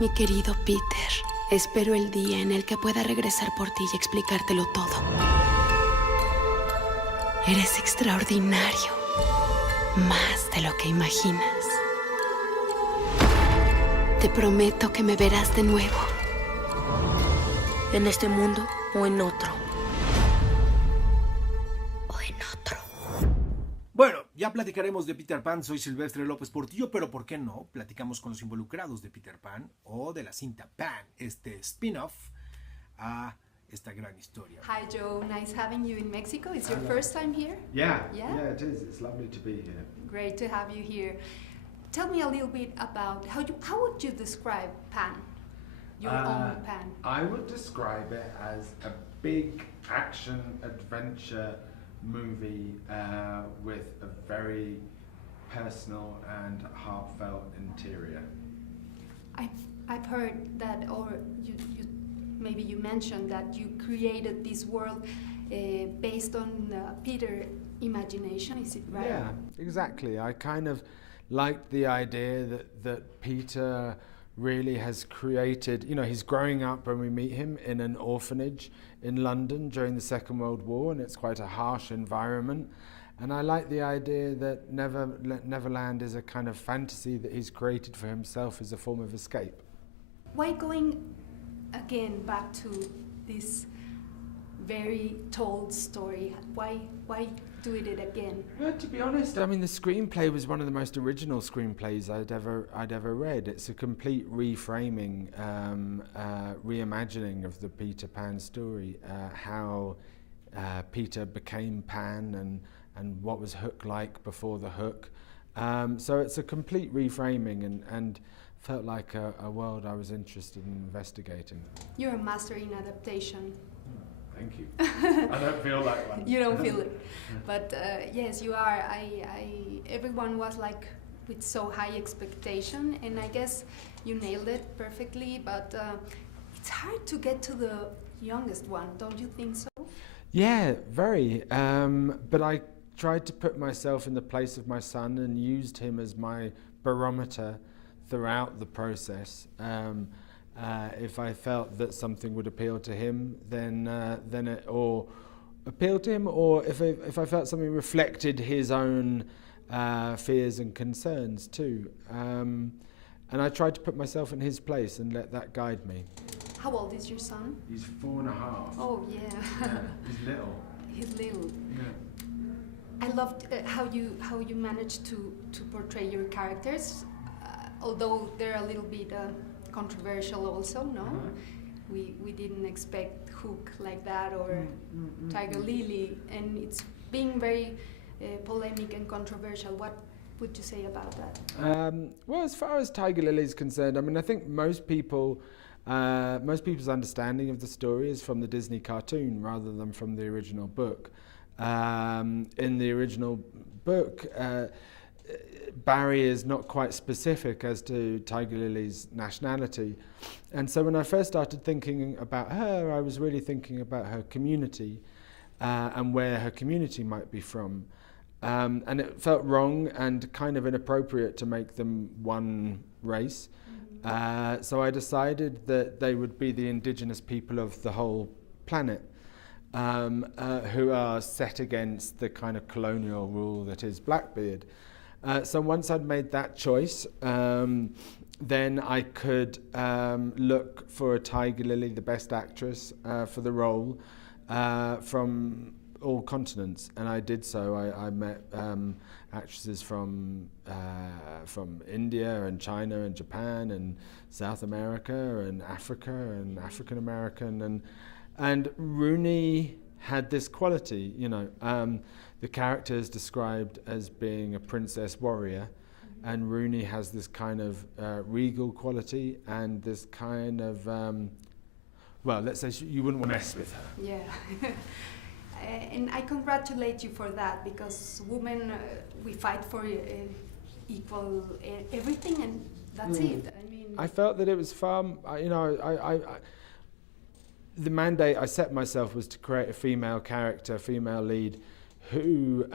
Mi querido Peter, espero el día en el que pueda regresar por ti y explicártelo todo. Eres extraordinario, más de lo que imaginas. Te prometo que me verás de nuevo. ¿En este mundo o en otro? Bueno, ya platicaremos de Peter Pan. Soy Silvestre López Portillo, pero ¿por qué no? Platicamos con los involucrados de Peter Pan o de la cinta Pan, este spin-off a esta gran historia. Hi Joe, nice having you in Mexico. It's your first time here? Yeah, it is. It's lovely to be here. Great to have you here. Tell me a little bit about how would you describe Pan? Your own Pan. I would describe it as a big action adventure movie with a very personal and heartfelt interior. I've heard that, or maybe you mentioned that you created this world based on Peter's imagination. Is it right? Yeah, exactly. I kind of liked the idea that Peter really has created, you know, he's growing up when we meet him in an orphanage in London during the Second World War, and it's quite a harsh environment. And I like the idea that Neverland is a kind of fantasy that he's created for himself as a form of escape. Why going again back to this very told story? Why do it again? Well, to be honest, I mean, the screenplay was one of the most original screenplays I'd ever read. It's a complete reframing, reimagining of the Peter Pan story, how Peter became Pan and what was Hook like before the Hook. So it's a complete reframing and felt like a world I was interested in investigating. You're a master in adaptation. Thank you. I don't feel like one. You don't feel it, but yes, you are. Everyone was like with so high expectation, and I guess you nailed it perfectly. But it's hard to get to the youngest one, don't you think so? Yeah, very. But I tried to put myself in the place of my son and used him as my barometer throughout the process. If I felt that something would appeal to him, then it or appealed to him, or if I felt something reflected his own fears and concerns too. And I tried to put myself in his place and let that guide me. How old is your son? He's 4.5. Oh yeah. He's little. He's little. Yeah. I loved how you managed to portray your characters, although they're a little bit controversial also, no? We didn't expect Hook like that, or Tiger Lily, and it's being very polemic and controversial. What would you say about that? Well, as far as Tiger Lily is concerned, I mean, I think most people's understanding of the story is from the Disney cartoon rather than from the original book. In the original book, Barry is not quite specific as to Tiger Lily's nationality. And so when I first started thinking about her, I was really thinking about her community and where her community might be from. And it felt wrong and kind of inappropriate to make them one race. So I decided that they would be the indigenous people of the whole planet, who are set against the kind of colonial rule that is Blackbeard. So once I'd made that choice, then I could look for a Tiger Lily, the best actress for the role, from all continents, and I did so. I met actresses from India and China and Japan and South America and Africa and African American, and Rooney had this quality, you know. The character is described as being a princess warrior, and Rooney has this kind of regal quality and this kind of, well, let's say you wouldn't want to mess with her. Yeah. And I congratulate you for that, because women, we fight for equal everything, and that's it. I mean, I felt that it was far, you know, the mandate I set myself was to create a female character, female lead, who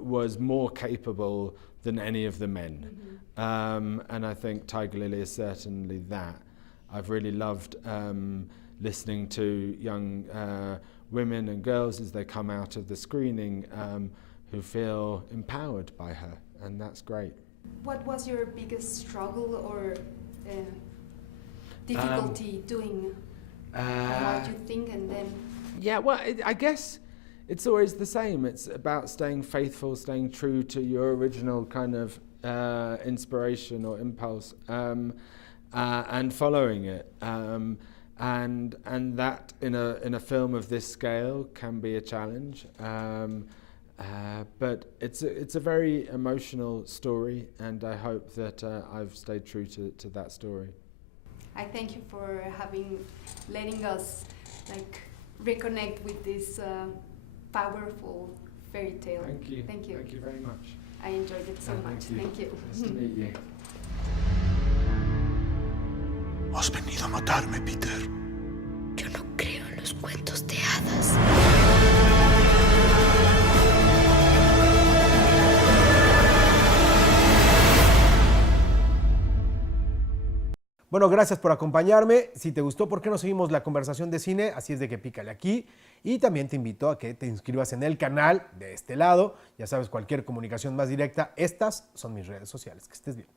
was more capable than any of the men. And I think Tiger Lily is certainly that. I've really loved listening to young women and girls as they come out of the screening who feel empowered by her, and that's great. What was your biggest struggle or difficulty doing what you think and then? Yeah, well, I guess it's always the same. It's about staying faithful, staying true to your original kind of inspiration or impulse, and following it. And that in a film of this scale can be a challenge. But it's a very emotional story, and I hope that I've stayed true to that story. I thank you for letting us reconnect with this powerful fairy tale. Thank you. Thank you. Thank you very much. I enjoyed it so much. Thank you. Nice to meet you. Has venido a matarme, Peter. Yo no creo en los cuentos de hadas. Bueno, gracias por acompañarme. Si te gustó, ¿por qué no seguimos la conversación de cine? Así es de que pícale aquí. Y también te invito a que te inscribas en el canal de este lado. Ya sabes, cualquier comunicación más directa, estas son mis redes sociales. Que estés bien.